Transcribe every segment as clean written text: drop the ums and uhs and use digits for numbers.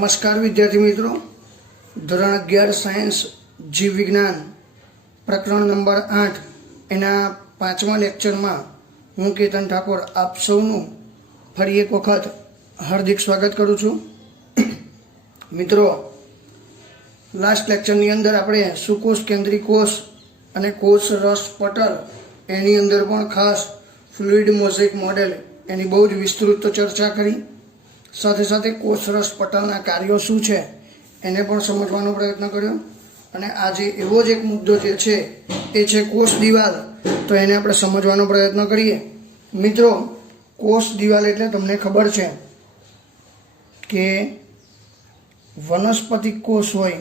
नमस्कार विद्यार्थी मित्रों, ધોરણ 11 साइंस जीव विज्ञान प्रकरण नंबर 8 एना 5मा लेक्चर में हूँ केतन ठाकोर आप सौનું फरी एक वखत हार्दिक स्वागत करूँ छूं। मित्रों, लास्ट लेक्चरनी अंदर आपणे सुकोष केंद्रीय कोष अने कोष रस पटल एनी अंदर पण खास फ्लूइड मोज़ेक मॉडल एनी बहु ज विस्तृत चर्चा करी। साथे साथे कोष रस पटलना कार्यों शुं छे एने पण समजવાનો प्रयत्न कर्यो અને આજે એવો જ એક મુદ્દો જે છે એ છે કોષ દિવાલ। તો એને આપણે સમજવાનો પ્રયત્ન કરીએ। મિત્રો, કોષ દિવાલ એટલે તમને ખબર છે કે વનસ્પતિ કોષ હોય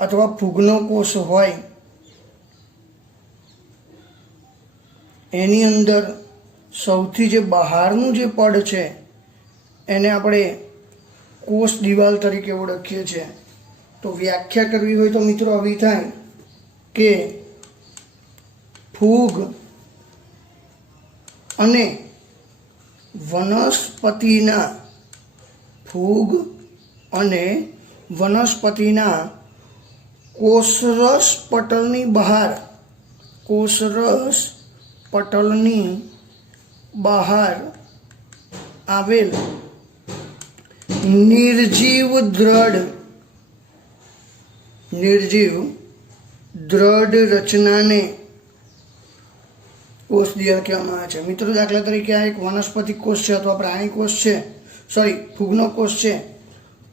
અથવા ફૂગનો કોષ હોય એની અંદર સૌથી જે બહારનું જે પડ છે એને આપણે કોષ દિવાલ તરીકે ઓળખીએ છીએ। તો વ્યાખ્યા કરવી હોય તો મિત્રો આવી થાય કે ફૂગ અને વનસ્પતિના કોષરસ પટલની બહાર આવેલ निर्जीव दृढ़ रचना ने कोष दिवाल कहेवामां आवे छे। मित्रों, दाखला तरीके आ एक वनस्पति कोष है अथवा प्राणी कोष है, फूगनो कोष है,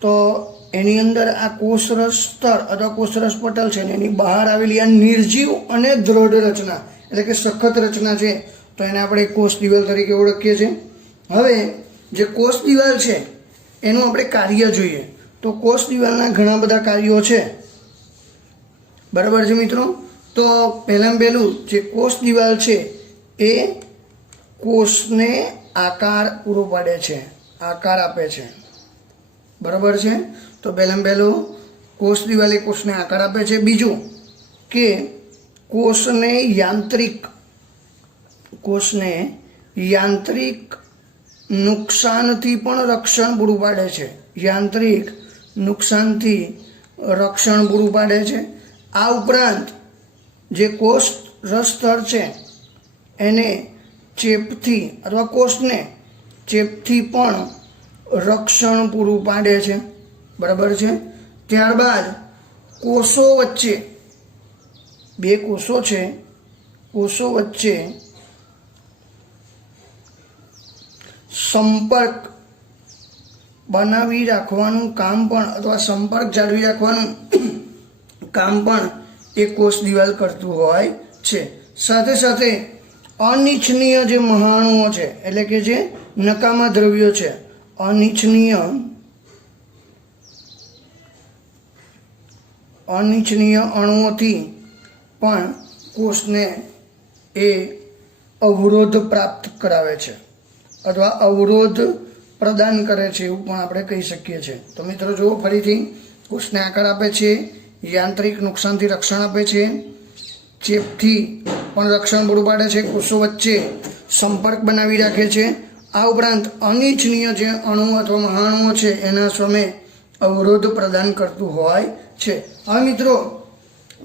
तो एनी अंदर आ कोषरस स्तर अथवा कोषरस पटल है एनी बहार आवेली आ निर्जीव अने दृढ़ रचना एटले के सखत रचना है, तो एने आपणे कोष दिवाल तरीके ओळखीए छीए। हवे जे कोष दिवाल है एનું આપણે કાર્ય જોઈએ તો કોષ દિવાલના ઘણા બધા કાર્યો છે, બરાબર છે મિત્રો। તો પહેલાં પહેલું જે કોષ દિવાલ છે એ કોષને આકાર પૂરો પાડે છે, આકાર આપે છે, બરાબર છે। તો પહેલાં પહેલું કોષ દિવાલ એ કોષને આકાર આપે છે। બીજું કે કોષને યાંત્રિક નુકસાનથી પણ રક્ષણ પૂરું પાડે છે, યાંત્રિક નુકસાનથી રક્ષણ પૂરું પાડે છે। આ ઉપરાંત જે કોષ રસસ્તર છે એને ચેપથી અથવા કોષને ચેપથી પણ રક્ષણ પૂરું પાડે છે, બરાબર છે। ત્યારબાદ કોષો વચ્ચે બે કોષો છે, કોષો વચ્ચે संपर्क बनावी राखवानुं काम पण अथवा संपर्क जाळवी राखवानुं काम पण ए कोष दिवाल करतुं होय छे। साथे साथे अनिच्छनीय जे महाणुओ छे एटले के जे नकामा द्रव्यो छे, अनिच्छनीय अणुओथी पण कोषने ए अवरोध प्राप्त करावे छे अथवा अवरोध प्रदान करे छे एवुं पण आपणे कही शकीए छीए। तो मित्रों, जो फरीथी कोषने आकार आपे छे, यांत्रिक नुकसानथी रक्षण आपे छे, चेपथी पण रक्षण पूरुं पाडे छे, कोषो वच्चे संपर्क बनावी राखे छे। आ उपरांत अनिच्छनीय जे अणु अथवा महाणुओ छे एना सामे अवरोध प्रदान करतुं होय छे। हवे मित्रों,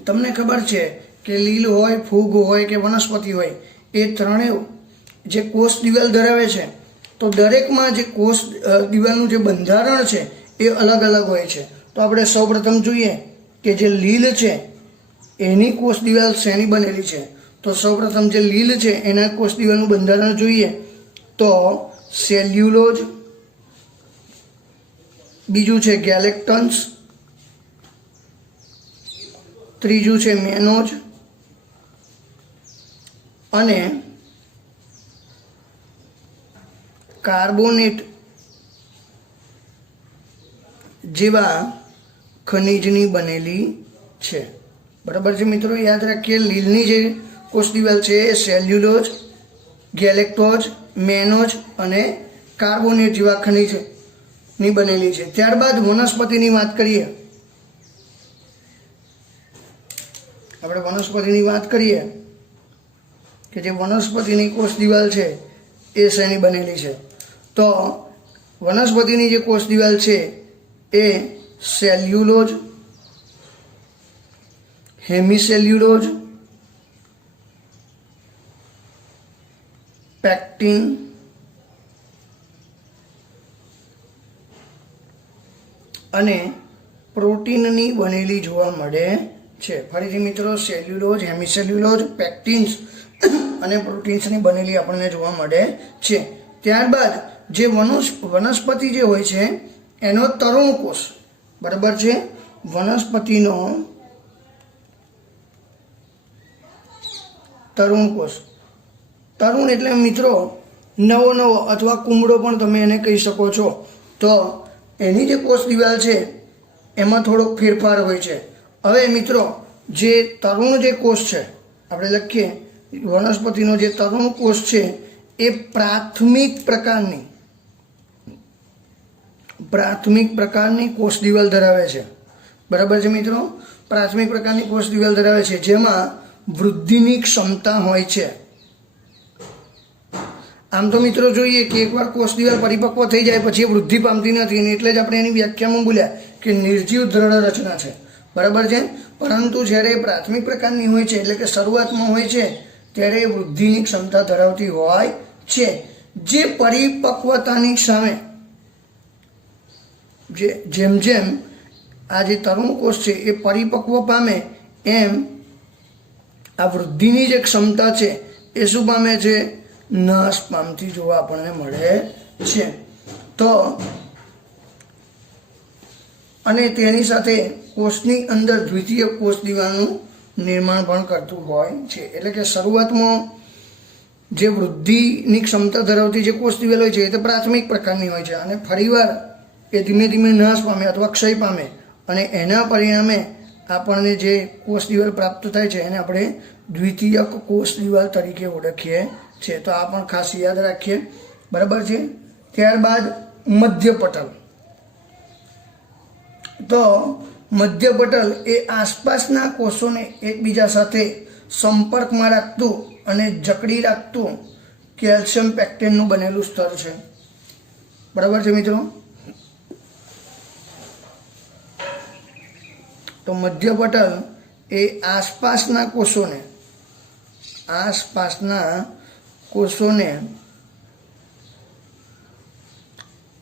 तमने खबर छे के લીલ होय, फूग होय के वनस्पति होय ए त्रणेय जे कोष दिवाल धरावे छे तो दरेक में जे कोष दिवालनुं जे बंधारण छे ए अलग अलग होय छे। तो आपणे सौप्रथम जोईए के जे લીલ छे एनी कोष दिवाल शेनी बनेली छे। तो सौप्रथम जे લીલ छे एना कोष दिवालनुं बंधारण जोईए तो सेल्युलोज, बीजुं छे गेलेक्टन्स, त्रीजुं छे मेनोज अने कार्बोनेट जेवा खनिजनी बनेली छे, बराबर छे मित्रों। याद राखिए, લીલની જે કોષ દિવાલ છે એ સેલ્યુલોજ, ગેલેક્ટોજ, મેનોજ અને કાર્બોનેટ જેવા ખનિજની બનેલી છે। ત્યારબાદ વનસ્પતિની વાત કરીએ, આપણે વનસ્પતિની વાત કરીએ કે જે વનસ્પતિની કોષ દિવાલ છે એ શેની બનેલી છે। तो वनस्पतिनी जे कोष दिवाल छे એ સેલ્યુલોઝ, હેમિસેલ્યુલોઝ, પેક્ટિન અને પ્રોટીનની બનેલી જોવા મળે છે. ફરીથી મિત્રો, સેલ્યુલોઝ, હેમિસેલ્યુલોઝ, પેક્ટિન્સ અને પ્રોટીન્સની બનેલી આપણને જોવા મળે છે. ત્યારબાદ જે વનસ્પતિ જે હોય છે એનો તરુણ કોષ, બરાબર છે, વનસ્પતિનો તરુણ કોષ. તરુણ એટલે મિત્રો નવો અથવા કુમળો પણ તમે એને કહી શકો છો. તો એની જે કોષ દિવાલ છે એમાં થોડોક ફેરફાર હોય છે. હવે મિત્રો, જે તરુણ જે કોષ છે, આપણે લખીએ વનસ્પતિનો જે તરુણ કોષ છે એ પ્રાથમિક પ્રકારની કોષ દિવાલ ધરાવે છે. બરાબર છે મિત્રો, પ્રાથમિક પ્રકારની કોષ દિવાલ ધરાવે છે જેમાં વૃદ્ધિની ક્ષમતા હોય છે. આમ તો મિત્રો જોઈએ કે એકવાર કોષ દિવાલ પરિપક્વ થઈ જાય પછી એ વૃદ્ધિ પામતી નથી, અને એટલે જ આપણે એની વ્યાખ્યામાં બોલ્યા કે નિર્જીવ દ્રઢ રચના છે. બરાબર છે. પરંતુ જ્યારે પ્રાથમિક પ્રકારની હોય છે એટલે કે શરૂઆતમાં હોય છે ત્યારે એ વૃદ્ધિની ક્ષમતા ધરાવતી હોય છે. જે પરિપક્વતાની સામે જેમ આ જે તરુણ કોષ છે એ પરિપક્વ પામે એમ આ વૃદ્ધિની જે ક્ષમતા છે એ શું પામે છે? નાશ પામતી જોવા આપણને મળે છે. તો અને તેની સાથે કોષની અંદર દ્વિતીય કોષ દિવાલનું નિર્માણ પણ કરતું હોય છે. એટલે કે શરૂઆતમાં જે વૃદ્ધિની ક્ષમતા ધરાવતી જે કોષ દિવાલ હોય છે એ તો પ્રાથમિક પ્રકારની હોય છે, અને ફરીવાર એ ધીમે ધીમે નાશ પામે અથવા ક્ષય પામે, અને એના પરિણામે આપણને જે કોષ દિવાલ પ્રાપ્ત થાય છે એને આપણે દ્વિતીયક કોષ દિવાલ તરીકે ઓળખીએ છીએ. તો આ પણ ખાસ યાદ રાખીએ. બરાબર છે. ત્યારબાદ મધ્યપટલ. તો મધ્યપટલ એ આસપાસના કોષોને એકબીજા સાથે સંપર્કમાં રાખતું અને જકડી રાખતું કેલ્શિયમ પેક્ટેનનું બનેલું સ્તર છે. બરાબર છે મિત્રો. તો મધ્યપટલ એ આસપાસના કોષોને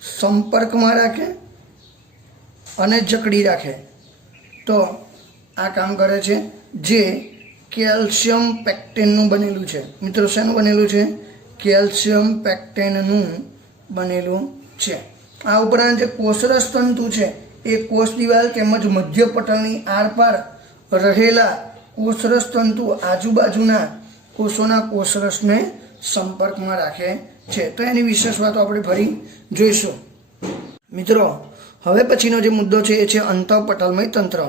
સંપર્કમાં રાખે અને જકડી રાખે. તો આ કામ કરે છે, જે કેલ્શિયમ પેક્ટેનનું બનેલું છે. મિત્રો શેનું બનેલું છે? કેલ્શિયમ પેક્ટેનનું બનેલું છે. આ ઉપરાંત જે કોષરસ તંતુ છે એ કોષ દિવાલ તેમજ મધ્યપટલની આરપાર રહેલા કોષરસ તંતુ આજુબાજુના કોષોના કોષરસને સંપર્કમાં રાખે છે. તો એની વિશેષ વાતો આપણે ફરી જોઈશું. મિત્રો, હવે પછીનો જે મુદ્દો છે એ છે અંતઃપટલમય તંત્ર.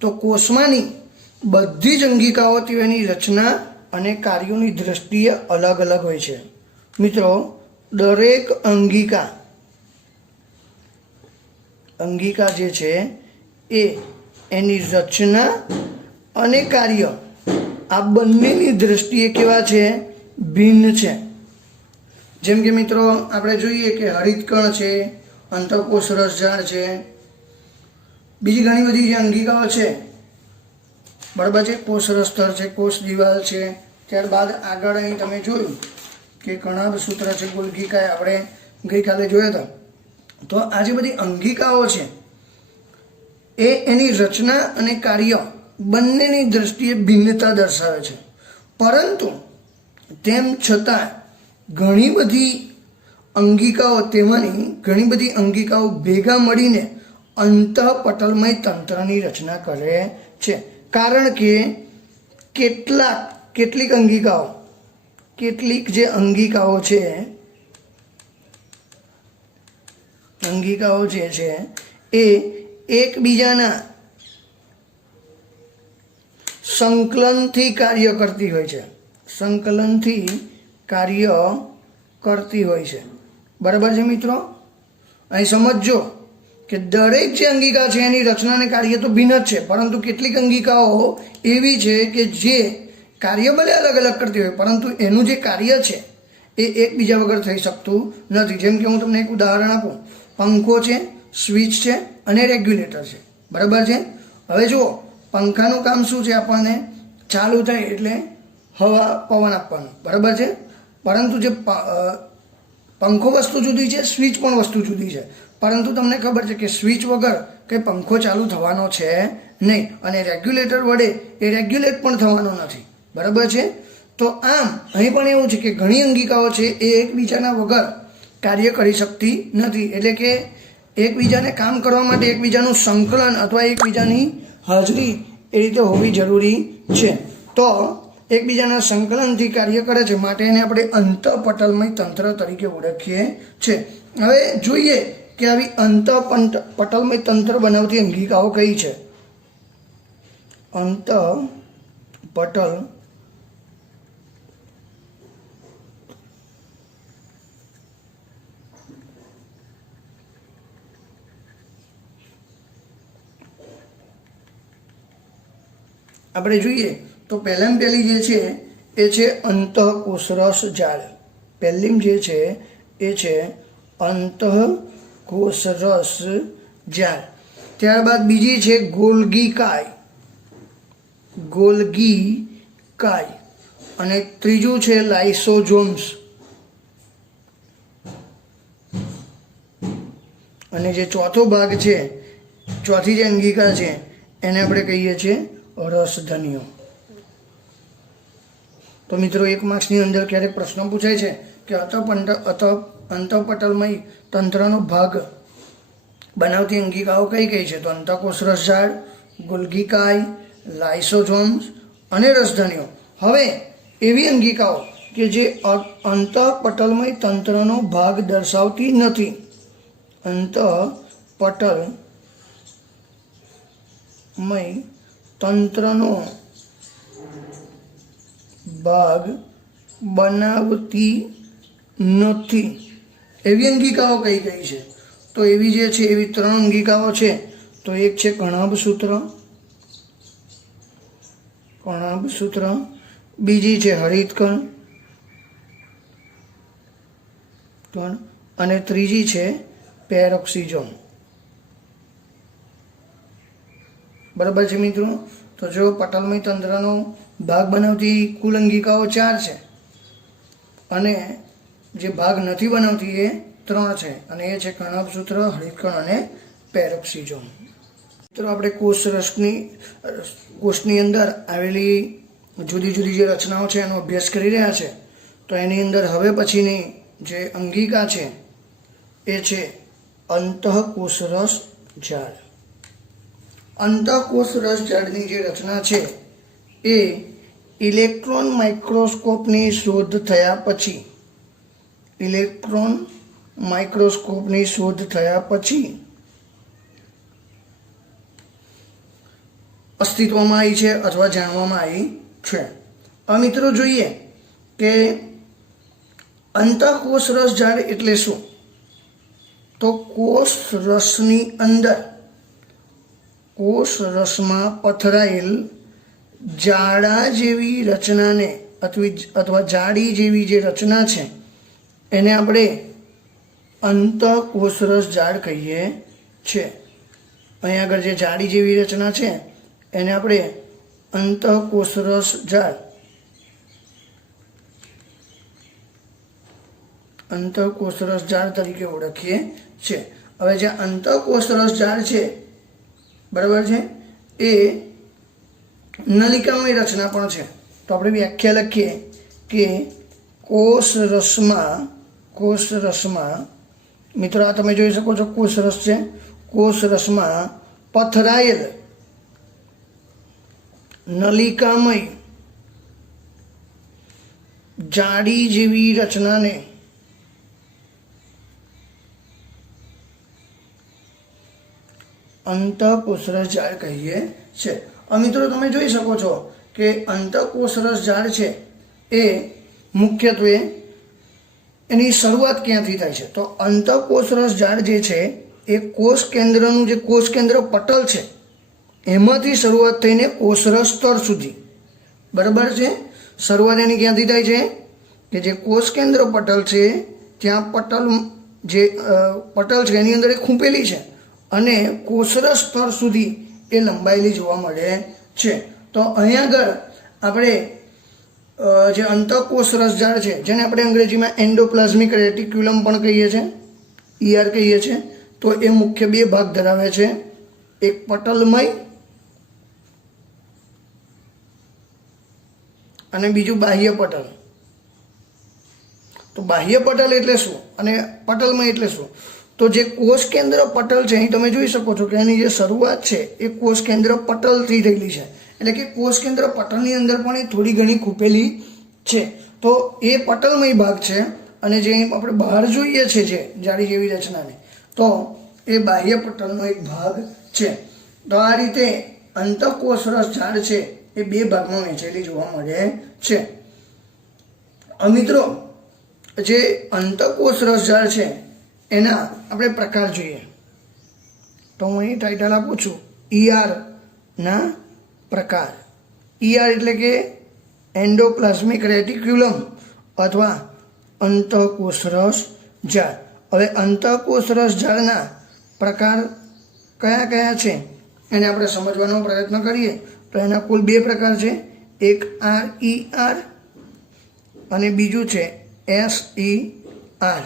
તો કોષમાંની બધી જ અંગિકાઓ તેની રચના અને કાર્યોની દ્રષ્ટિએ અલગ અલગ હોય છે. મિત્રો, દરેક અંગિકા જે છે એ એની રચના અને કાર્ય આ બંનેની દ્રષ્ટિએ કેવા છે? ભિન્ન છે. જેમ કે મિત્રો આપણે જોઈએ કે હરિતકણ છે, અંતઃકોષ રસજાળ છે, બીજી ઘણી બધી જે અંગિકાઓ છે, બરાબર છે, કોષરસ સ્તર છે, કોષ દિવાલ છે. ત્યારબાદ આગળ અહીં તમે જોયું કે કણાભ સૂત્ર છે, ગોલ્ગીકાએ આપણે ગઈકાલે જોયા હતા. તો આ જે બધી અંગિકાઓ છે એ એની રચના અને કાર્ય બંનેની દ્રષ્ટિએ ભિન્નતા દર્શાવે છે. પરંતુ તેમ છતાં ઘણી બધી અંગિકાઓ ભેગા મળીને અંતઃપટલમય તંત્રની રચના કરે છે. કારણ કે કેટલીક જે અંગિકાઓ છે એ એકબીજાના સંકલનથી કાર્ય કરતી હોય છે. બરાબર છે મિત્રો. અહીં સમજો કે દરેક જે અંગિકા છે એની રચના અને કાર્ય તો ભિન્ન જ છે, પરંતુ કેટલીક અંગિકાઓ એવી છે કે જે કાર્ય ભલે અલગ અલગ કરતી હોય પરંતુ એનું જે કાર્ય છે એ એકબીજા વગર થઈ શકતું નથી. જેમ કે હું તમને એક ઉદાહરણ આપું. પંખો છે, સ્વિચ છે અને રેગ્યુલેટર છે, બરાબર છે. હવે જુઓ, પંખાનું કામ શું છે? આપણને ચાલુ થાય એટલે હવા પવન આપવાનું, બરાબર છે. પરંતુ જે પંખો વસ્તુ જુદી છે, સ્વિચ પણ વસ્તુ જુદી છે. પરંતુ તમને ખબર છે કે સ્વિચ વગર કે પંખો ચાલુ થવાનો છે નહીં, અને રેગ્યુલેટર વડે એ રેગ્યુલેટ પણ થવાનો નથી, બરાબર છે. તો આમ અહીં પણ એવું છે કે ઘણી અંગિકાઓ છે એ એકબીજાના વગર કાર્ય કરી શકતી નથી. એટલે કે એકબીજાને કામ કરવા માટે એકબીજાનું સંકલન અથવા એકબીજાની હાજરી એ રીતે હોવી જરૂરી છે. તો એકબીજાના સંકલનથી કાર્ય કરે છે, માટે એને આપણે અંતઃપટલમય તંત્ર તરીકે ઓળખીએ છીએ. હવે જોઈએ કે આવી અંતઃપટલમય તંત્ર બનાવતી અંગિકાઓ કઈ છે. અંતઃપટલ આપણે જોઈએ તો પહેલામાં પહેલી જે છે એ છે અંતઃકોષરસ જાળ. પહેલીમ જે છે એ છે અંતઃકોષરસ જાળ. ત્યારબાદ બીજી છે ગોલ્ગી કાય, અને ત્રીજું છે લાઇસોઝોમ્સ. અને જે ચોથો ભાગ છે, ચોથી જે અંગિકા છે એને આપણે કહીએ છીએ રસધનીઓ. તો મિત્રો, 1 માર્ક્સની અંદર ક્યારેક પ્રશ્ન પૂછાય છે કે અંતઃપટલમય તંત્રનો ભાગ બનાવતી અંગિકાઓ કઈ કઈ છે? તો અંતઃકોષરસ જાળ, ગોલ્ગી કાય, લાઇસોઝોમ્સ અને રસધનીઓ. હવે એવી અંગિકાઓ કે જે અંતઃપટલમય તંત્રનો ભાગ દર્શાવતી નથી, અંતઃપટલમય તંત્રનો ભાગ બનાવતી નથી, એવી અંગિકાઓ કઈ કઈ છે? તો એવી જે છે એવી 3 અંગિકાઓ છે. તો એક છે કણાભસૂત્ર, બીજી છે હરિતકણ, અને ત્રીજી છે પેરોક્સિઝોમ. બરાબર છે મિત્રો. તો જો પટલમય તંત્રનો ભાગ બનાવતી કુલ અંગિકાઓ 4 છે, અને જે ભાગ નથી બનાવતી એ 3 છે, અને એ છે કણાભસૂત્ર, હરિતકણ અને પેરોક્સિઝોમ. મિત્રો, આપણે કોષની અંદર આવેલી જુદી જુદી જે રચનાઓ છે એનો અભ્યાસ કરી રહ્યા છે. તો એની અંદર હવે પછીની જે અંગિકા છે એ છે અંતઃકોષરસ જાળ. અંતઃકોષરસ જાળની જે રચના છે એ ઇલેક્ટ્રોન માઇક્રોસ્કોપની શોધ થયા પછી અસ્તિત્વમાં આવી છે અથવા જાણવામાં આવી છે. હવે મિત્રો જોઈએ કે અંતઃકોષરસ જાળ એટલે શું? તો કોષરસમાં પથરાયેલ જાડા જેવી રચનાને અથવા જાડી જેવી જે રચના છે એને આપણે અંતઃકોષરસ જાળ કહીએ છીએ. અહીં આગળ જે જાડી જેવી રચના છે એને આપણે અંતઃકોષરસ જાળ તરીકે ઓળખીએ છીએ. હવે જે અંતઃકોષરસ જાળ છે, બરાબર છે, એ નલિકામય રચના પણ છે. તો આપણે વ્યાખ્યા લખીએ કે કોષરસમાં મિત્રો, આ તમે જોઈ શકો છો કોષરસ છે. કોષરસમાં પથરાયેલ નલિકામય જાડી જેવી રચનાને અંતઃકોષરસ જાળ કહીએ છીએ. મિત્રો, તમે જોઈ શકો છો કે અંતઃકોષરસ જાળ છે એ મુખ્યત્વે એની શરૂઆત ક્યાંથી થાય છે? તો અંતઃકોષરસ જાળ જે છે એ કોષ કેન્દ્રનું જે કોષ કેન્દ્ર પટલ છે એમાંથી શરૂઆત થઈને કોષરસ સ્તર સુધી, બરાબર છે, શરૂઆત એની ક્યાંથી થાય છે કે જે કોષ કેન્દ્ર પટલ છે ત્યાં પટલ છે એની અંદર એક ખૂંપેલી છે, અને કોષરસ સ્તર સુધી એ લંબાયેલી જોવા મળે છે. તો અહીં આગળ આપણે જે અંતઃકોષ રસજાળ છે, જેને આપણે અંગ્રેજીમાં એન્ડોપ્લાઝમિક રેટિક્યુલમ પણ કહીએ છીએ, ER કહીએ છીએ, તો એ મુખ્ય બે ભાગ ધરાવે છે, એક પટલમય અને બીજું બાહ્ય પટલ. તો બાહ્ય પટલ એટલે શું અને પટલમય એટલે શું? તો જે કોષ કેન્દ્ર પટલ છે, અહીં તમે જોઈ શકો છો કે એની જે શરૂઆત છે એ કોષ કેન્દ્ર પટલથી થયેલી છે, એટલે કે કોષ કેન્દ્ર પટલની અંદર પણ એ થોડી ઘણી ખૂપેલી છે. તો એ પટલમય ભાગ છે, અને જે આપણે બહાર જોઈએ છે જે જાળી જેવી રચનાને, તો એ બાહ્ય પટલનો એક ભાગ છે. તો આ રીતે અંતઃકોષ રસજાળ છે એ બે ભાગમાં વહેંચેલી જોવા મળે છે. મિત્રો, જે અંતઃકોષ રસજાળ છે એના આપણે પ્રકાર જોઈએ. તો હું અહીં ટાઇટલ આપું છું ER ના પ્રકાર. ER એટલે કે એન્ડોપ્લાઝમિક રેટિક્યુલમ અથવા અંતઃકોષ રસજાળ. હવે અંતઃકોષ રસજાળના પ્રકાર કયા કયા છે એને આપણે સમજવાનો પ્રયત્ન કરીએ. તો એના કુલ બે પ્રકાર છે, એક RER અને બીજું છે SER.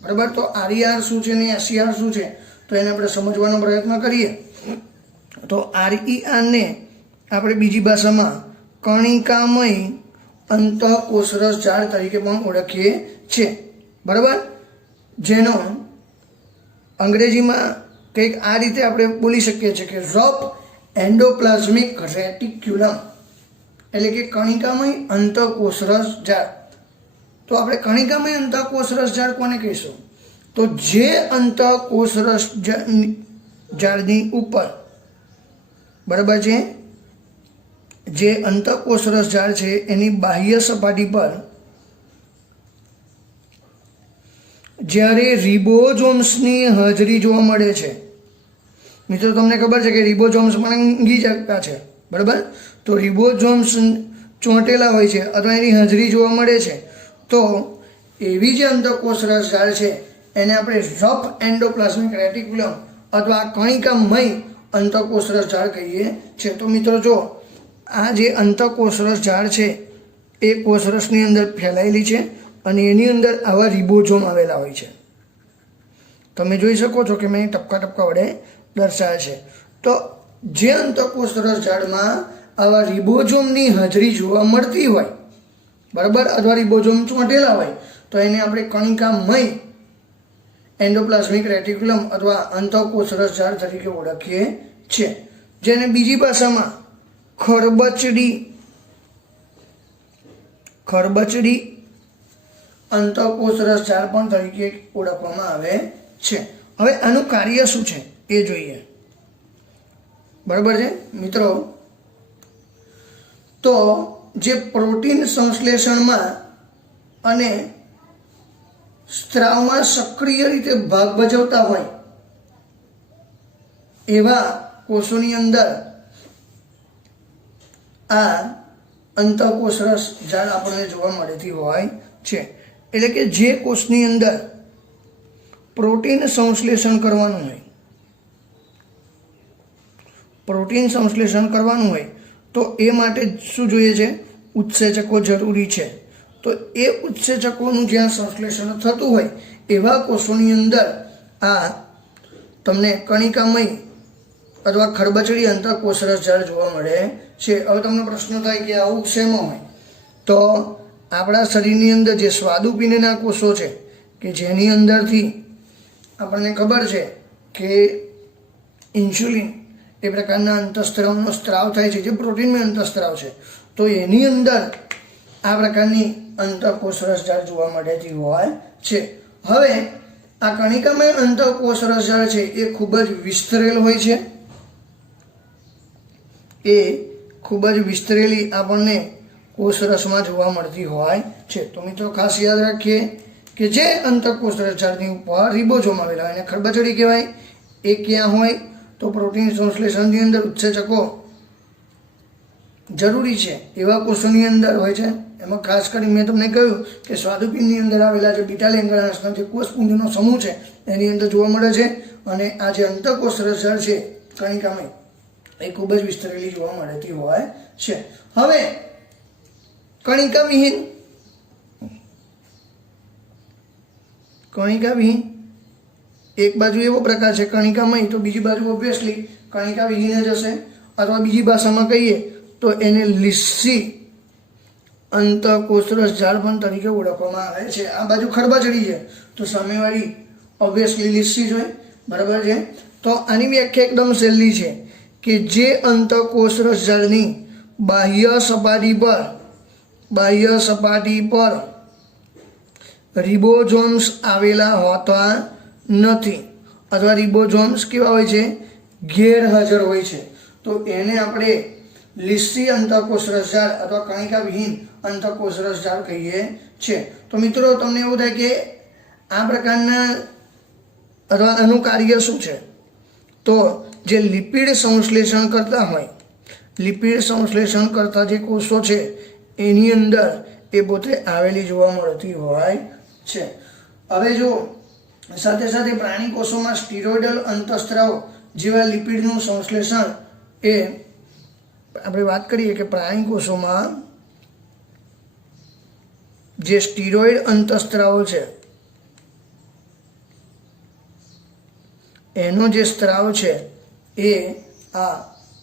બરાબર? તો RER શું છે ને SER શું છે, તો એને આપણે સમજવાનો પ્રયત્ન કરીએ. તો RER ને આપણે બીજી ભાષામાં કણિકામય અંતઃકોષ રસજાળ તરીકે પણ ઓળખીએ છીએ. બરાબર? જેનો અંગ્રેજીમાં કંઈક આ રીતે આપણે બોલી શકીએ છીએ કે રફ એન્ડોપ્લાઝમિક રેટિક્યુલમ, એટલે કે કણિકામય અંતઃકોષ રસજાળ. તો આપણે કણિકામય અંતઃકોષ રસજાળ કોને કહીશું? તો જે અંતઃકોષ રસજાળની ઉપર, બરાબર છે, જે અંતઃકોષ રસજાળ છે એની બાહ્ય સપાટી પર જ્યારે રિબોઝોમ્સની હાજરી જોવા મળે છે. મિત્રો, તમને ખબર છે કે રિબોઝોમ્સ માંગી જતા છે, બરાબર? તો રિબોઝોમ્સ ચોંટેલા હોય છે અથવા એની હાજરી જોવા મળે છે, તો એવી જે અંતઃકોષ રસજાળ છે એને આપણે રફ એન્ડોપ્લાઝમિક રેટિક્યુલમ અથવા કણિકામય અંતઃકોષ રસજાળ કહીએ છીએ. તો મિત્રો જો, આ જે અંતઃકોષ રસજાળ છે એ કોષરસની અંદર ફેલાયેલી છે અને એની અંદર આવા રિબોઝોમ આવેલા હોય છે. તમે જોઈ શકો છો કે મેં ટપકા ટપકા વડે દર્શાવ્યા છે. તો જે અંતઃકોષ રસજાળમાં આવા રિબોઝોમની હાજરી જોવા મળતી હોય, બરાબર, અથવા રિબોઝોમ ચોંટેલા હોય, તો એને આપણે કણિકામય એન્ડોપ્લાઝમિક રેટિક્યુલમ અથવા અંતઃકોષ રસજાળ તરીકે ઓળખીએ છીએ. જેને બીજી ભાષામાં ખરબચડી અંતઃકોષ રસજાળ પણ તરીકે ઓળખવામાં આવે છે. હવે આનું કાર્ય શું છે એ જોઈએ. બરાબર છે મિત્રો? તો જે પ્રોટીન સંશ્લેષણમાં અને સ્ત્રાવમાં સક્રિય રીતે ભાગ ભજવતા હોય એવા કોષોની અંદર આ અંતઃકોષ રસજાળ આપણને જોવા મળતી હોય છે. એટલે કે જે કોષની અંદર પ્રોટીન સંશ્લેષણ કરવાનું હોય, તો એ માટે શું જોઈએ છે? ઉત્સેચકો જરૂરી છે. તો એ ઉત્સેચકોનું જ્યાં સંશ્લેષણ થતું હોય એવા કોષોની અંદર આ તમને કણિકામય અથવા ખરબચડી અંતઃકોષ રસજાળ જોવા મળે છે. હવે તમને પ્રશ્ન થાય કે આવું શેમાં હોય? તો આપણા શરીરની અંદર જે સ્વાદુપિંડના કોષો છે કે જેની અંદરથી આપણને ખબર છે કે ઇન્સ્યુલિન એ પ્રકારના અંતઃસ્ત્રાવનો સ્ત્રાવ થાય છે, જે પ્રોટીનમય અંતઃસ્ત્રાવ છે, તો એની અંદર આ પ્રકારની અંતઃકોષ રસજાળ જોવા મળતી હોય છે. હવે આ કણિકામય અંતઃકોષ રસજાળ છે એ ખૂબ જ વિસ્તરેલ હોય છે. એ ખૂબ જ વિસ્તરેલી આપણને કોષરસમાં જોવા મળતી હોય છે. તો મિત્રો ખાસ યાદ રાખીએ કે જે અંતઃકોષ રસજાળની ઉપર રિબોઝોમ આવેલા હોય એને ખરબચડી કહેવાય. એ ક્યાં હોય? તો પ્રોટીન સંશ્લેષણની અંદર ઉત્સેચકો જરૂરી છે એવા કોષોની અંદર હોય છે. એમાં ખાસ કરીને મેં તમને કહ્યું કે સ્વાદુપિંડની અંદર આવેલા જે બીટા લેંગળાંશના જે કોષપુંજનો સમૂહ છે એની અંદર જોવા મળે છે. અને આ જે અંતઃકોષ રસજાળ છે કણિકામય એ ખૂબ જ વિસ્તરેલી જોવા મળતી હોય છે. હવે કણિકાવિહીન એક બાજુ એવો પ્રકાર છે કણિકામય, તો બીજી બાજુ ઓબ્વિયસલી કણિકાવિહીન જ હશે. અથવા બીજી ભાષામાં કહીએ તો એને લીસ્સી અંતઃકોષ રસજાળ પણ તરીકે ઓળખવામાં આવે છે. આ બાજુ ખરબચડી છે તો સામેવાળી ઓબ્વિયસલી લીસ્સી જ હોય, બરાબર છે. તો આની વ્યાખ્યા એકદમ સહેલી છે કે જે અંતઃકોષ રસજાળની બાહ્ય સપાટી પર રિબોઝોમ્સ આવેલા હોતા નથી, અથવા રિબોઝોમ્સ કેવા હોય છે, ગેરહાજર હોય છે, તો એને આપણે લીસ્સી અંતઃકોષ રસજાળ અથવા કણિકાવિહીન અંતઃકોષ રસજાળ કહીએ છીએ. તો મિત્રો તમને એવું થાય કે આ પ્રકારના અથવા એનું કાર્ય શું છે, તો જે લિપિડ સંશ્લેષણ કરતા હોય, લિપિડ સંશ્લેષણ કરતા જે કોષો છે એની અંદર એ પોતે આવેલી જોવા મળતી હોય છે. હવે જો સાથે સાથે પ્રાણી કોષોમાં સ્ટીરોઇડલ અંતઃસ્ત્રાવ જેવા લિપિડનું સંશ્લેષણ એ આપણે વાત કરીએ કે પ્રાણી કોષોમાં જે સ્ટીરોઇડ અંતઃસ્ત્રાવો છે એનો જે સ્ત્રાવ છે એ આ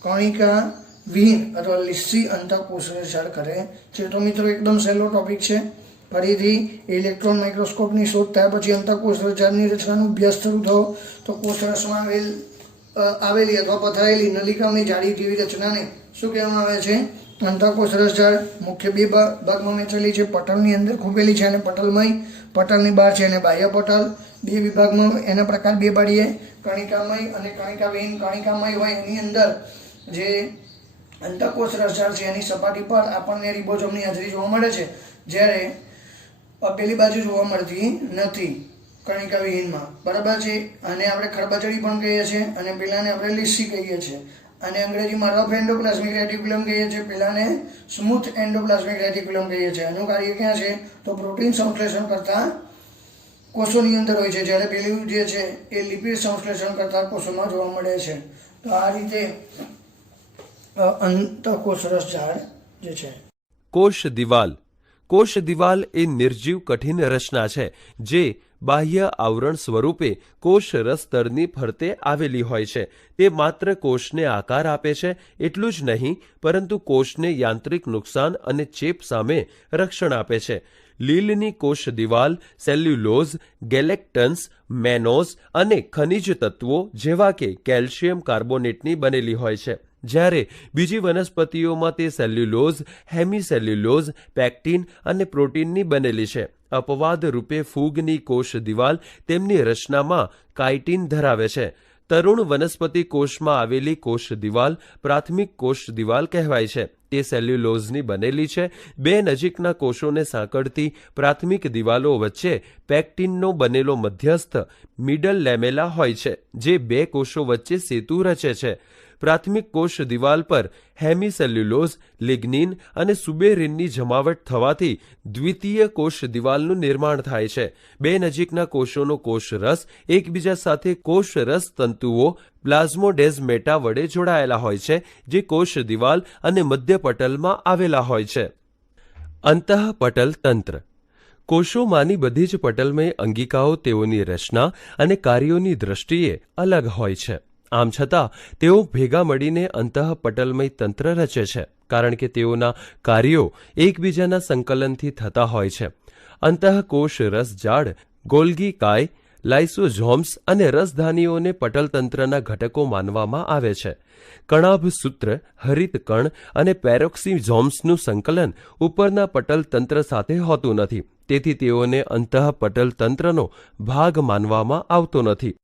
કણિકાવિહીન અથવા લીસ્સી અંતઃકોષ રસજાળ કરે છે. તો મિત્રો એકદમ સહેલો ટોપિક છે. ફરીથી ઇલેક્ટ્રોન માઇક્રોસ્કોપની શોધ થયા પછી અંતઃકોષ રસજાળની રચનાનો અભ્યાસ શરૂ થયો તો કોષરસમાં આવેલી અથવા પથરાયેલી નલિકાઓની જાળી જેવી રચનાને શું કહેવામાં આવે છે, અંતઃકોષ રસજાળ. મુખ્ય બે ભાગમાં વહેંચેલી છે, પટલની અંદર ખૂબેલી છે અને પટલમય, પટલની બહાર છે અને બાહ્ય પટલ. બે વિભાગમાં એના પ્રકાર બે પાડીએ, કણિકામય અને કણિકાવિહીન. કણિકામય હોય એની અંદર જે અંતઃકોષ રસજાળ છે એની સપાટી પર આપણને રિબોઝોમની હાજરી જોવા મળે છે, જ્યારે પેલી બાજુ જોવા મળતી નથી કણિકાવિહીનમાં, બરાબર છે. અને આપણે ખરબચડી પણ કહીએ છીએ અને પેલાને આપણે લીસ્સી કહીએ છીએ. અને અંગ્રેજીમાં રફ એન્ડોપ્લાઝમિક રેટિક્યુલમ કહીએ છીએ, પેલાને સ્મૂથ એન્ડોપ્લાઝમિક રેટિક્યુલમ કહીએ છીએ. એનું કાર્ય ક્યાં છે, તો પ્રોટીન સંશ્લેષણ કરતા કોષોની અંદર હોય છે, જ્યારે પેલું જે છે એ લિપિડ સંશ્લેષણ કરતા કોષોમાં જોવા મળે છે. તો આ રીતે અંતઃકોષ રસજાળ જે છે. કોષ દિવાલ એ નિર્જીવ કઠિન રચના છે જે બાહ્ય આવરણ સ્વરૂપે કોષ રસતળની ફરતે આવેલી હોય છે. તે માત્ર કોષને આકાર આપે છે એટલું જ નહીં, પરંતુ કોષને યાંત્રિક નુકસાન અને ચેપ સામે રક્ષણ આપે છે. લીલની કોષ દિવાલ સેલ્યુલોઝ, ગેલેક્ટન્સ, મેનોઝ અને ખનિજ તત્વો જેવા કે કેલ્શિયમ કાર્બોનેટની બનેલી હોય છે, જ્યારે બીજી વનસ્પતિઓમાં તે સેલ્યુલોઝ, હેમિસેલ્યુલોઝ, પેક્ટિન અને પ્રોટીનની બનેલી છે. અપવાદ રૂપે ફૂગની કોષ દિવાલ તેમની રચનામાં કાઇટિન ધરાવે છે. તરુણ વનસ્પતિ કોષમાં આવેલી કોષ દિવાલ પ્રાથમિક કોષ દિવાલ કહેવાય છે. તે સેલ્યુલોઝની બનેલી છે. બે નજીકના કોષોને સાંકળતી પ્રાથમિક દિવાલો વચ્ચે પેક્ટિનનો બનેલો મધ્યસ્થ મિડલ લેમેલા હોય છે, જે બે કોષો વચ્ચે સેતુ રચે છે. પ્રાથમિક કોષ દિવાલ પર હેમિસેલ્યુલોઝ, લિગ્નિન અને સુબેરિનની જમાવટ થવાથી દ્વિતીય કોષ દિવાલનું નિર્માણ થાય છે. બે નજીકના કોષોનો કોષરસ એકબીજા સાથે કોષરસ તંતુઓ પ્લાઝ્મોડેઝમેટા વડે જોડાયેલા હોય છે, જે કોષ દિવાલ અને મધ્યપટલમાં આવેલા હોય છે. અંતઃપટલ તંત્ર. કોષોમાંની બધી જ પટલમય અંગિકાઓ તેઓની રચના અને કાર્યોની દ્રષ્ટિએ અલગ હોય છે. આમ છતાં તેઓ ભેગા મળીને અંતઃપટલમય તંત્ર રચે છે, કારણ કે તેઓના કાર્યો એકબીજાના સંકલનથી થતા હોય છે. અંતઃકોષ રસજાળ, ગોલ્ગી કાય, લાઇસોઝોમ્સ અને રસધાનીઓને પટલતંત્રના ઘટકો માનવામાં આવે છે. કણાભ સૂત્ર, હરિત કણ અને પેરોક્સિઝોમ્સનું સંકલન ઉપરના પટલતંત્ર સાથે હોતું નથી, તેથી તેઓને અંતઃપટલ તંત્રનો ભાગ માનવામાં આવતો નથી.